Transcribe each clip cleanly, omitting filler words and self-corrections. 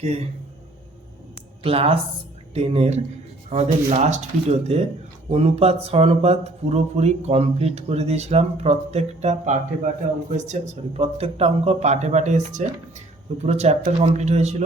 কে class 10-এর আমাদের last ভিডিওতে অনুপাত সমানুপাত পুরোপুরি কমপ্লিট করে দিয়েছিলাম। প্রত্যেকটা পার্টে পার্টে অঙ্ক এসছে, প্রত্যেকটা অঙ্ক পার্টে পার্টে এসছে, তো পুরো চ্যাপ্টার কমপ্লিট হয়েছিল।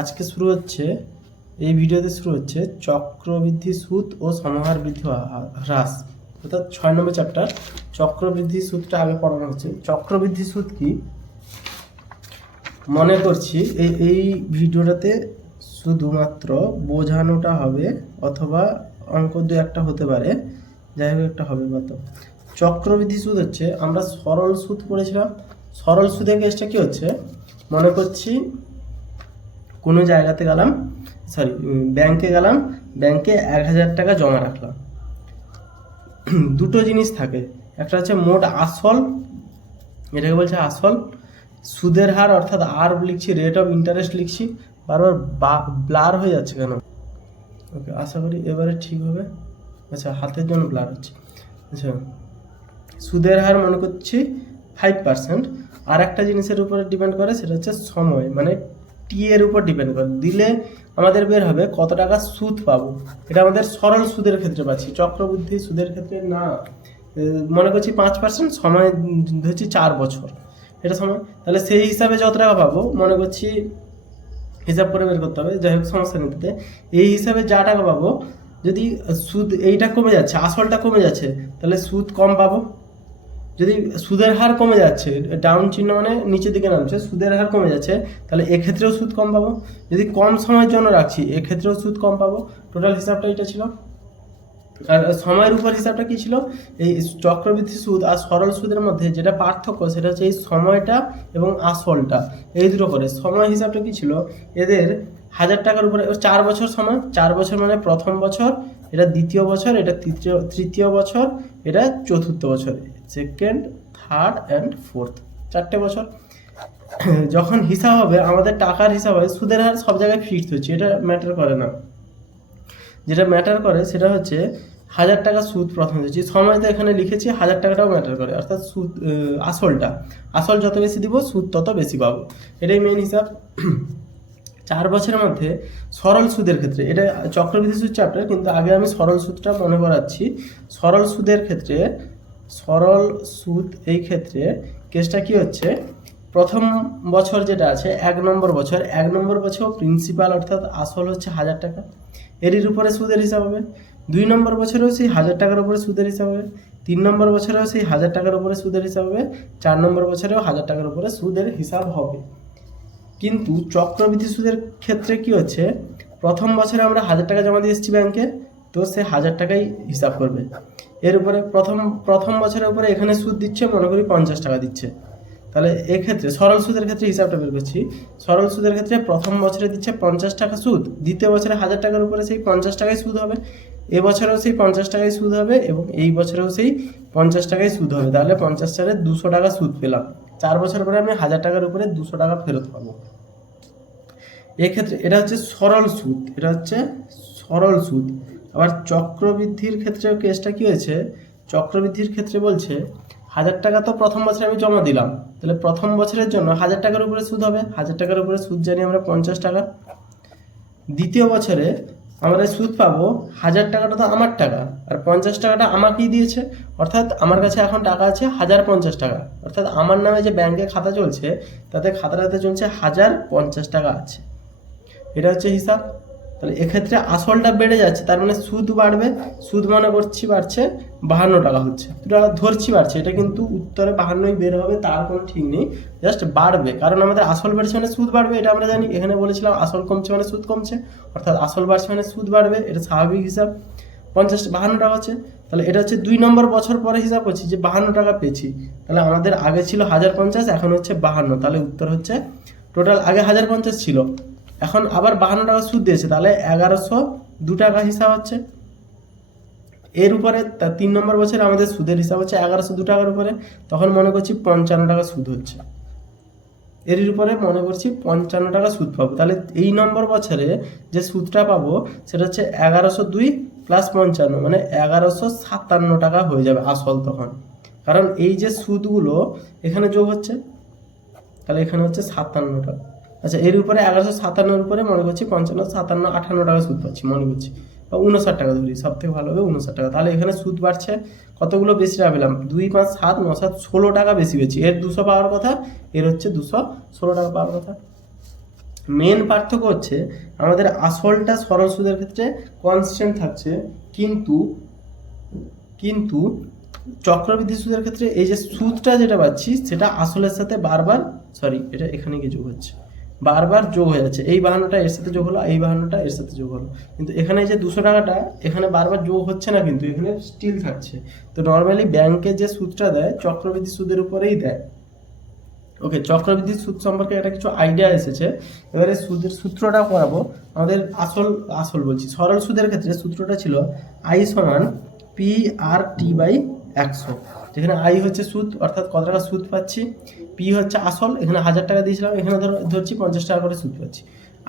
আজকে শুরু হচ্ছে, এই ভিডিওতে শুরু হচ্ছে চক্রবৃদ্ধি সুদ ও সমাহার বৃদ্ধি হ্রাস, অর্থাৎ 6 নম্বর চ্যাপ্টার। চক্রবৃদ্ধি সুদটা আগে পড়ানো হচ্ছে। চক্রবৃদ্ধি সুদ কি মনে করছি এই ভিডিওটাতে শুধুমাত্র বোঝানোটা হবে, অথবা অঙ্ক দু একটা হতে পারে, যাই হোক একটা হবে। তো চক্রবৃদ্ধি সুদ হচ্ছে, আমরা সরল সুদ পড়েছিলাম। সরল সুদের কেসটা কি হচ্ছে, মনে করছি কোনো জায়গাতে গেলাম, ব্যাংকে গেলাম, ব্যাংকে 1000 টাকা জমা রাখলাম। দুটো জিনিস থাকে, একটা হচ্ছে মোট আসল, এটাকে বলছে আসল। সুদের হার অর্থাৎ আর লিখছি, রেট অফ ইন্টারেস্ট লিখছি, বারবার ব্লার হয়ে যাচ্ছে কেন? ওকে, আশা করি এবারে ঠিক হবে। আচ্ছা, হাতের জন্য ব্লার হচ্ছে। আচ্ছা, সুদের হার মনে করছি 5%। আর একটা জিনিসের উপরে ডিপেন্ড করে, সেটা হচ্ছে সময়, মানে টি এর উপর ডিপেন্ড করে। দিলে আমাদের বের হবে কত টাকা সুদ পাবো। এটা আমাদের সরল সুদের ক্ষেত্রে পাচ্ছি, চক্রবৃদ্ধি সুদের ক্ষেত্রে না। মনে করছি 5%, সময় ধরছি 4 বছর, এটা সময়। তাহলে সেই হিসাবে যত টাকা পাবো, মনে করছি হিসাব করে বের করতে হবে, যাই হোক সমস্যা নিতে। এই হিসাবে যা টাকা পাবো, যদি সুদ এইটা কমে যাচ্ছে, আসলটা কমে যাচ্ছে, তাহলে সুদ কম পাবো। যদি সুদের হার কমে যাচ্ছে, ডাউন চিহ্ন মানে নিচের দিকে নামছে, সুদের হার কমে যাচ্ছে, তাহলে এক্ষেত্রেও সুদ কম পাবো। যদি কম সময়ের জন্য রাখছি, এক্ষেত্রেও সুদ কম পাবো। টোটাল হিসাবটা এটা ছিল। আর সময়ের উপর হিসাবটা কি ছিল, এই চক্রবৃদ্ধি সুদ আর সরল সুদের মধ্যে যেটা পার্থক্য, সেটা হচ্ছে এই সময়টা এবং আসলটা, এই দুটো করে। সময় হিসাবটা কি ছিল, এদের 1000 টাকার উপরে 4 বছর সময়, 4 বছর মানে প্রথম বছর, এটা দ্বিতীয় বছর, এটা তৃতীয় বছর, এটা চতুর্থ বছর, সেকেন্ড, থার্ড অ্যান্ড ফোর্থ, 4টে বছর। যখন হিসাব হবে, আমাদের টাকার হিসাব হয়, সুদের হার সব জায়গায় ফিক্সড হচ্ছে, এটা ম্যাটার করে না। যেটা ম্যাটার করে সেটা হচ্ছে 1000 টাকা সুদ প্রথমে দিচ্ছি, সময় তো এখানে লিখেছি, 1000 টাকাটাও ম্যাটার করে, অর্থাৎ সুদ আসলটা, আসল যত বেশি দিব সুদ তত বেশি পাবো, এটাই মেইন হিসাব। 4 বছরের মধ্যে সরল সুদের ক্ষেত্রে, এটা চক্রবৃদ্ধি সুদ চ্যাপ্টার, কিন্তু আগে আমি সরল সুদটা মনে করাচ্ছি। সরল সুদের ক্ষেত্রে, সরল সুদ এই ক্ষেত্রে কেসটা কি হচ্ছে, প্রথম বছর যেটা আছে 1 নম্বর বছর, 1 নম্বর বছর প্রিন্সিপাল অর্থাৎ আসল হচ্ছে 1000 টাকা, এরই উপরে সুদের হিসাব হবে। 2 নম্বর বছরেও সেই 1000 টাকার উপরে সুদের হিসাব হবে। 3 নম্বর বছরেও সেই 1000 টাকার উপরে সুদের হিসাব হবে। 4 নম্বর বছরেও 1000 টাকার উপরে সুদের হিসাব হবে। কিন্তু চক্রবৃদ্ধি সুদের ক্ষেত্রে কি হচ্ছে, প্রথম বছরে আমরা 1000 টাকা জমা দিয়ে এসেছি ব্যাংকে, তো সে 1000 টাকাই হিসাব করবে। এর উপরে প্রথম বছরের উপরে এখানে সুদ দিচ্ছে, মনে করি 50 টাকা দিচ্ছে। তাহলে এক্ষেত্রে সরল সুদের ক্ষেত্রে হিসাবটা বের করছি। সরল সুদের ক্ষেত্রে প্রথম বছরে দিচ্ছে 50 টাকা সুদ, দ্বিতীয় বছরে 1000 টাকার উপরে সেই 50 টাকাই সুদ হবে, এবছরেও সেই 50 টাকাই সুদ হবে, এবং এই বছরেও সেই 50 টাকাই সুদ হবে। তাহলে 50 টাকায় 200 টাকা সুদ পেলাম। 4 বছর পরে আমি 1000 টাকার উপরে 200 টাকা ফেরত পাবো। এক্ষেত্রে এটা হচ্ছে সরল সুদ, এটা হচ্ছে সরল সুদ। আবার চক্রবৃদ্ধির ক্ষেত্রে কেসটা কি হয়েছে, চক্রবৃদ্ধির ক্ষেত্রে বলছে 1000 টাকা তো প্রথম বছরে আমি জমা দিলাম, তাহলে প্রথম বছরের জন্য 1000 টাকার উপরে সুদ হবে। 1000 টাকার উপরে সুদ জানি আমরা 50 টাকা। দ্বিতীয় বছরে আমরা সুদ পাবো, 1000 টাকাটা তো আমার টাকা, আর 50 টাকাটা আমাকেই দিয়েছে, অর্থাৎ আমার কাছে এখন টাকা আছে 1050 টাকা, অর্থাৎ আমার নামে যে ব্যাংকে খাতা চলছে, তাতে খাতাটাতে চলছে 1050 টাকা আছে। এটা হচ্ছে হিসাব। তাহলে এক্ষেত্রে আসলটা বেড়ে যাচ্ছে, তার মানে সুদ বাড়বে। সুদ মনে করছি বাড়ছে 52 টাকা হচ্ছে, ধরছি বাড়ছে, এটা কিন্তু উত্তরে 52ই বের হবে তার কোনো ঠিক নেই, জাস্ট বাড়বে, কারণ আমাদের আসল বাড়ছে মানে সুদ বাড়বে, এটা আমরা জানি। এখানে বলেছিলাম আসল কমছে মানে সুদ কমছে, অর্থাৎ আসল বাড়ছে মানে সুদ বাড়বে, এটা স্বাভাবিক হিসাব। 52 টাকা হচ্ছে, তাহলে এটা হচ্ছে 2 নম্বর বছর পরে হিসাব করছি যে 52 টাকা পেয়েছি। তাহলে আমাদের আগে ছিল 1050, এখন হচ্ছে 52, তাহলে উত্তর হচ্ছে টোটাল আগে 1050 ছিল, এখন আবার 52 টাকা সুদ দিয়েছে, তাহলে 1102 টাকা হিসাব হচ্ছে। এর উপরে 3 নম্বর বছরে আমাদের সুদের হিসাব হচ্ছে 1102 টাকার উপরে, তখন মনে করছি 55 টাকা সুদ হচ্ছে। এর উপরে মনে করছি 55 টাকা সুদ পাবো। তাহলে এই নম্বর বছরে যে সুদটা পাবো সেটা হচ্ছে 1102 প্লাস 55, মানে 1157 টাকা হয়ে যাবে আসল তখন, কারণ এই যে সুদগুলো এখানে যোগ হচ্ছে, তাহলে এখানে হচ্ছে 57 টাকা। আচ্ছা, এর উপরে 1157 উপরে মনে করছি 55, 57, 58 টাকা সুদ পাচ্ছি মনে করছি, বা 59 টাকা ধরি, সব থেকে ভালো হবে 59 টাকা। তাহলে এখানে সুদ বাড়ছে কতগুলো বেশি টাকা পেলাম, 2, 5, 7, 9, 7, 16 টাকা বেশি পেয়েছি। এর 200 পাওয়ার কথা, এর হচ্ছে 216 টাকা পাওয়ার কথা। মেন পার্থক্য হচ্ছে আমাদের আসলটা সরল সুদের ক্ষেত্রে কনস্ট্যান্ট থাকছে, কিন্তু চক্রবৃদ্ধি সুদের ক্ষেত্রে এই যে সুদটা যেটা পাচ্ছি সেটা আসলের সাথে বারবার, সরি এটা এখানে গিয়ে যোগ হচ্ছে, বারবার যোগ হয়ে যাচ্ছে। এই 52টা এর সাথে যোগ হলো, এই 52টা এর সাথে যোগ হলো, কিন্তু এখানে যে 200 টাকাটা এখানে বারবার যোগ হচ্ছে না, কিন্তু এখানে স্টিল থাকছে। তো নর্মালি ব্যাংকে যে সুদটা দেয় চক্রবৃদ্ধি সুদের উপরেই দেয়। ওকে, চক্রবৃদ্ধি সুদ সম্পর্কে একটা কিছু আইডিয়া এসেছে। এবারে সুদের সূত্রটা করাবো। আমাদের আসল বলছি সরল সুদের ক্ষেত্রে সূত্রটা ছিল আই সমান পি আর টি বাই 100, যেখানে আই হচ্ছে সুদ অর্থাৎ কত টাকা সুদ পাচ্ছি, পি হচ্ছে আসল, এখানে 1000 টাকা দিয়েছিলাম, এখানে ধরছি 50 টাকা করে সুদ পাচ্ছি,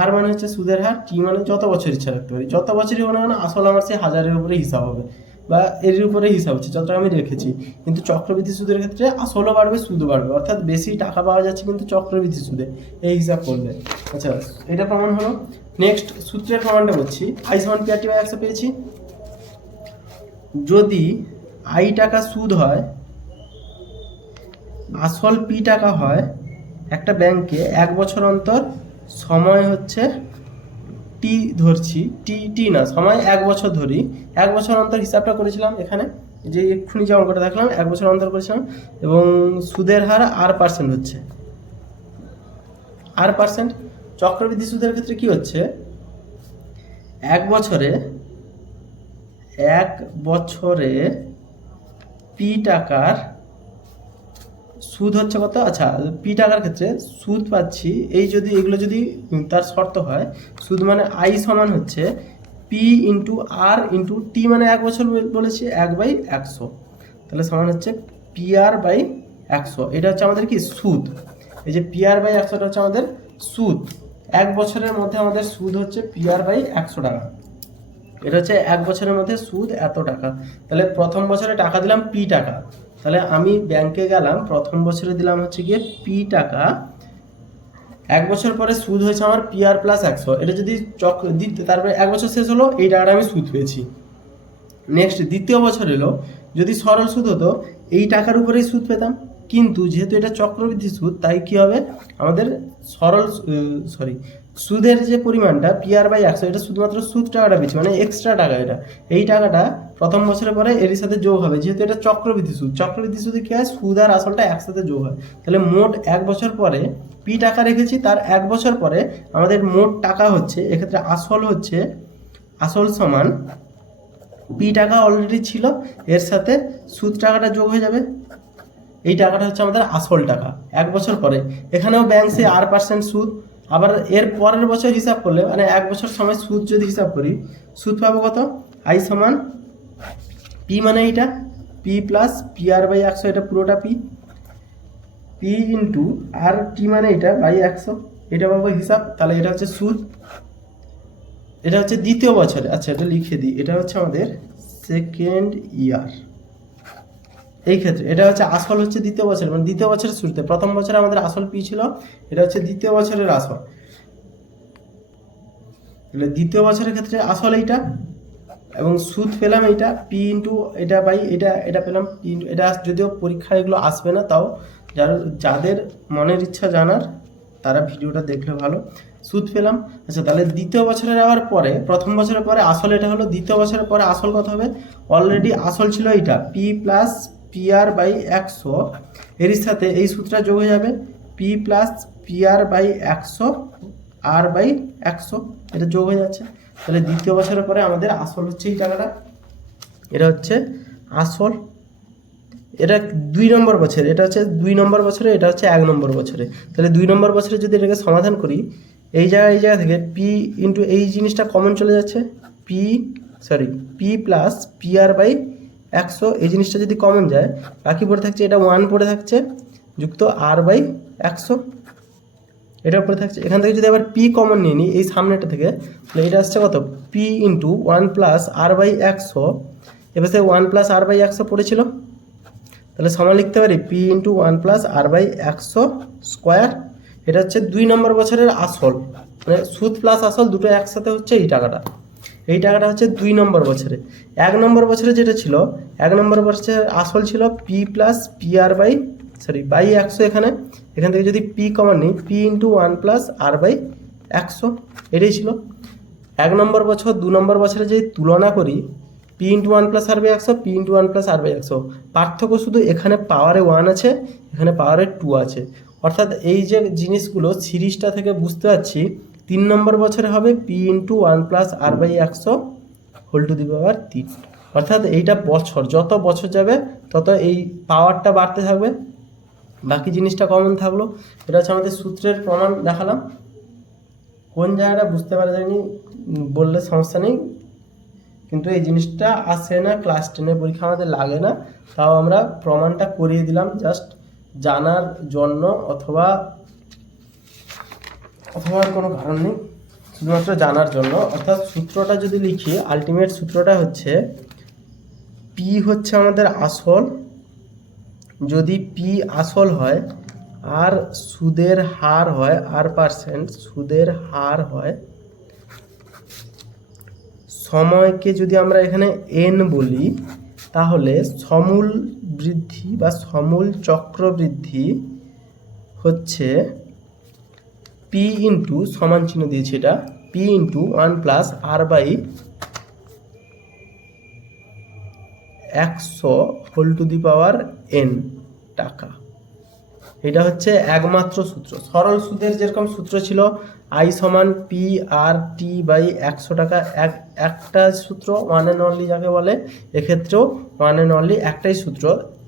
আর মানে হচ্ছে সুদের হার, টি মানে যত বছর ইচ্ছা রাখতে পারি, যত বছরই মনে হয় না আসল আমার সেই 1000-এর উপরে হিসাব হবে বা এর উপরে হিসাব হচ্ছে যতটা আমি রেখেছি। কিন্তু চক্রবৃদ্ধি সুদের ক্ষেত্রে আসলও বাড়বে সুদও বাড়বে, অর্থাৎ বেশি টাকা পাওয়া যাচ্ছে কিন্তু চক্রবৃদ্ধি সুদে, এই হিসাব করলে। আচ্ছা, এটা প্রমাণ হলো। নেক্সট সূত্রের প্রমাণটা বলছি। আই সমান পি আর টি বাই 100 পেয়েছি। যদি আই টাকা সুদ হয়, আসল পি টাকা হয়, একটা ব্যাংকে 1 বছর অন্তর সময় হচ্ছে টি ধরছি, টি না, সময় 1 বছর ধরি, 1 বছর অন্তর হিসাবটা করেছিলাম এখানে, যে এক্ষুনি যে অঙ্কটা দেখলাম 1 বছর অন্তর করেছিলাম, এবং সুদের হার R% হচ্ছে, R%। চক্রবৃদ্ধি সুদের ক্ষেত্রে কি হচ্ছে, 1 বছরে পি টাকার সুদ হচ্ছে কত, আচ্ছা পি টাকার ক্ষেত্রে সুদ পাচ্ছি, এই যদি এগুলো যদি তার শর্ত হয়, সুদ মানে আই সমান হচ্ছে পি ইন্টু আর ইন্টু টি, মানে 1 বছর বলেছি 1/100, তাহলে সমান হচ্ছে পি আর বাই 100। এটা হচ্ছে আমাদের কি সুদ, এই যে পি আর বাই 100টা হচ্ছে আমাদের সুদ। 1 বছরের মধ্যে আমাদের সুদ হচ্ছে পি আর বাই 100 টাকা, এটা হচ্ছে 1 বছরের মধ্যে সুদ এত টাকা। তাহলে প্রথম বছরে টাকা দিলাম পি টাকা, তাহলে আমি ব্যাংকে গেলাম, প্রথম বছরে দিলাম হচ্ছে গিয়ে পি টাকা, 1 বছর পরে সুদ হয়েছে আমার পি আর প্লাস 100, এটা যদি তারপরে 1 বছর শেষ হলো, এই টাকাটা আমি সুদ পেয়েছি। নেক্সট দ্বিতীয় বছর এলো, যদি সরল সুদ হতো এই টাকার উপরেই সুদ পেতাম, কিন্তু যেহেতু এটা চক্রবৃদ্ধি সুদ তাই কি হবে, আমাদের সুদের যে পরিমাণটা পি আর বাই 100, এটা শুধুমাত্র সুদ টাকাটা পেয়েছি, মানে এক্সট্রা টাকা, এটা এই টাকাটা প্রথম বছরের পরে এর সাথে যোগ হবে, যেহেতু এটা চক্রবৃদ্ধি সুদে কি হয়, সুদ আর আসলটা একসাথে যোগ হয়। তাহলে মোট 1 বছর পরে পি টাকা রেখেছি, তার 1 বছর পরে আমাদের মোট টাকা হচ্ছে, এক্ষেত্রে আসল সমান পি টাকা অলরেডি ছিল, এর সাথে সুদ টাকাটা যোগ হয়ে যাবে, এই টাকাটা হচ্ছে আমাদের আসল টাকা 1 বছর পরে। এখানেও ব্যাংক সে R% সুদ, আবার এর পরের বছর হিসাব করলে, মানে 1 বছর সময় সুদ যদি হিসাব করি, সুদ পাবো কত, আই সমান পি মানে এইটা P plus P R by 100, এটা পুরোটা পি ইন্টু আর টি মানে এটা বাই 100, এটা পাবো হিসাব। তাহলে এটা হচ্ছে সুদ, এটা হচ্ছে দ্বিতীয় বছরে। আচ্ছা, এটা লিখে দিই, এটা হচ্ছে আমাদের সেকেন্ড ইয়ার। এই ক্ষেত্রে এটা হচ্ছে আসল হচ্ছে দ্বিতীয় বছর, মানে দ্বিতীয় বছরের শুরুতে, প্রথম বছরে আমাদের আসল পি ছিল, এটা হচ্ছে দ্বিতীয় বছরের আসল। তাহলে দ্বিতীয় বছরের ক্ষেত্রে আসল এইটা, এবং সুদ পেলাম এইটা পি ইন্টু এটা বাই এটা পেলাম পি ইন্টু এটা। যদিও পরীক্ষায় এগুলো আসবে না, তাও যাদের মনের ইচ্ছা জানার তারা ভিডিওটা দেখলে ভালো। সুদ পেলাম। আচ্ছা, তাহলে দ্বিতীয় বছরের আবার পরে, প্রথম বছরের পরে আসল এটা হলো, দ্বিতীয় বছরের পরে আসল কত হবে, অলরেডি আসল ছিল এইটা P plus P R by 100, এর সাথে এই সূত্রটা যোগ হয়ে যাবে P plus P R by 100 R by 100, এটা যোগ হয়ে যাচ্ছে। তাহলে দ্বিতীয় বছরের পরে আমাদের আসল হচ্ছে এই টাকাটা, এটা হচ্ছে আসল। এটা 2 নম্বর বছরে, এটা হচ্ছে 2 নম্বর বছরে, এটা হচ্ছে 1 নম্বর বছরে। তাহলে 2 নম্বর বছরে যদি এটাকে সমাধান করি, এই জায়গা থেকে পি ইন্টু এই জিনিসটা কমন চলে যাচ্ছে, P plus P R by 100, এই জিনিসটা যদি কমন যায়, বাকি পড়ে থাকছে এটা 1 পড়ে থাকছে, যুক্ত আর বাই 100, এটা পড়ে থাকছে। এখান থেকে যদি আবার পি কমন নিয়ে নিই এই সামনেটা থেকে, তাহলে এটা আসছে কত, P into 1 plus R by 100, এবার 1 প্লাস আর বাই 100 পড়েছিল, তাহলে সমান লিখতে পারি P into 1 plus R by 100 square. এটা হচ্ছে 2 নম্বর বছরের আসল, মানে সুদ প্লাস আসল দুটো একসাথে হচ্ছে এই টাকাটা। এই টাকাটা হচ্ছে 2 নম্বর বছরে। 1 নম্বর বছরে যেটা ছিল, 1 নম্বর বছরের আসল ছিল P plus P R by 100, এখান থেকে যদি পি কমন নিই, P into 1 plus R by 100, এটাই ছিল 1 নম্বর বছর। 2 নম্বর বছরে যদি তুলনা করি, P into 1 plus R by 100, P into 1 plus R by 100, পার্থক্য শুধু এখানে পাওয়ারে 1 আছে, এখানে পাওয়ারে 2 আছে। অর্থাৎ এই যে জিনিসগুলো সিরিজটা থেকে বুঝতে পারছি, 3 নম্বর বছরে হবে P into 1 plus R by 100 whole to the power 3। অর্থাৎ এইটা বছর, যত বছর যাবে তত এই পাওয়ারটা বাড়তে থাকবে, বাকি জিনিসটা কমন থাকলো। এটা হচ্ছে আমাদের সূত্রের প্রমাণ দেখালাম। কোন জায়গাটা বুঝতে পারা যায়নি বললে সমস্যা নেই, কিন্তু এই জিনিসটা আসে না, ক্লাস 10-এর পরীক্ষা আমাদের লাগে না, তাও আমরা প্রমাণটা করিয়ে দিলাম জাস্ট জানার জন্য, অথবা আর কোনো কারণ নেই, শুধুমাত্র জানার জন্য। অর্থাৎ সূত্রটা যদি লিখি, আলটিমেট সূত্রটা হচ্ছে পি হচ্ছে আমাদের আসল, যদি পি আসল হয় আর সুদের হার হয় R%, সুদের হার হয়, সময়কে যদি আমরা এখানে n বলি, তাহলে সমূল বৃদ্ধি বা সমূল চক্রবৃদ্ধি হচ্ছে পি ইন্টু, সমান চিহ্ন দিয়েছি এটা, P into 1 plus R by 100 whole to the power n টাকা। এটা হচ্ছে একমাত্র সূত্র। সরল সুদের যেরকম সূত্র ছিল আই সমান পি আর টি বাই 100 টাকা, একটা সূত্র, ওয়ান অ্যান্ড অনলি যাকে বলে, এক্ষেত্রেও ওয়ান অ্যান্ড অনলি একটাই সূত্র।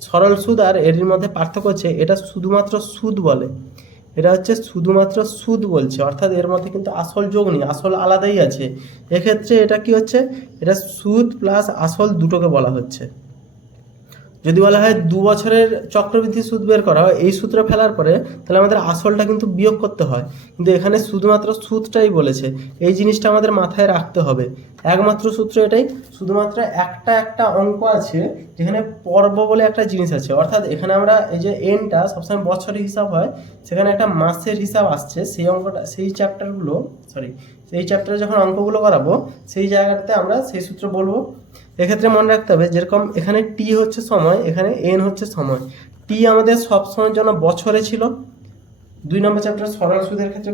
সরল সুদ আর এর মধ্যে পার্থক্য হচ্ছে এটা শুধুমাত্র সুদ বলে, এটা হচ্ছে শুধুমাত্র সুদ বলছে, অর্থাৎ এর মধ্যে কিন্তু আসল যোগ নেই, আসল আলাদাই আছে। এক্ষেত্রে এটা কি হচ্ছে, এটা সুদ প্লাস আসল দুটোকে বলা হচ্ছে। যদি বলা হয় 2 বছরের চক্রবৃদ্ধি সুদ বের করা হয় এই সূত্রে ফেলার পরে, তাহলে আমাদের আসলটা কিন্তু বিয়োগ করতে হয়, কিন্তু এখানে শুধুমাত্র সুদটাই বলেছে। এই জিনিসটা আমাদের মাথায় রাখতে হবে, একমাত্র সূত্র এটাই। শুধুমাত্র একটা অঙ্ক আছে যেখানে পর্ব বলে একটা জিনিস আছে, অর্থাৎ এখানে আমরা এই যে এনটা সবসময় বছরের হিসাব হয়, সেখানে একটা মাসের হিসাব আসছে, সেই অঙ্কটা, সেই চ্যাপ্টারে যখন অঙ্কগুলো করাবো সেই জায়গাটাতে আমরা সেই সূত্র বলবো। এক্ষেত্রে মনে রাখতে হবে, যেরকম এখানে টি হচ্ছে সময়, এখানে এন হচ্ছে সময়। টি আমাদের সব সময়ের জন্য বছরে ছিল, 2 নম্বর চ্যাপ্টার সরল সুদের ক্ষেত্রে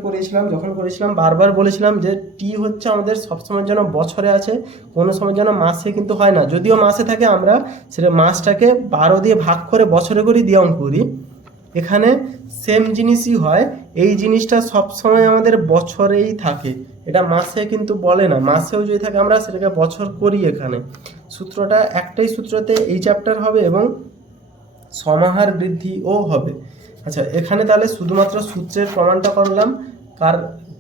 করেছিলাম, বারবার বলেছিলাম যে টি হচ্ছে আমাদের সবসময়ের জন্য বছরে আছে, কোনো সময়ের জন্য মাসে কিন্তু হয় না। যদিও মাসে থাকে, আমরা সেটা মাসটাকে 12 দিয়ে ভাগ করে বছরে করি, দিয়ে অঙ্ক করি। এখানে সেম জিনিসই হয়, এই জিনিসটা সবসময় আমাদের বছরেই থাকে, এটা মাসে কিন্তু বলে না। মাসেও যদি থাকে আমরা সেটাকে বছর করি। এখানে সূত্রটা একটাই সূত্রতে এই চ্যাপ্টার হবে এবং সমাহার বৃদ্ধিও হবে। আচ্ছা, এখানে তাহলে শুধুমাত্র সূত্রের প্রমাণটা করলাম,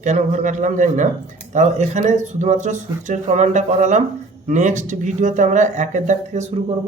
কেন ঘর কাটলাম জানি না, তাও এখানে শুধুমাত্র সূত্রের প্রমাণটা করালাম। নেক্সট ভিডিওতে আমরা 1 দাগ থেকে শুরু করব।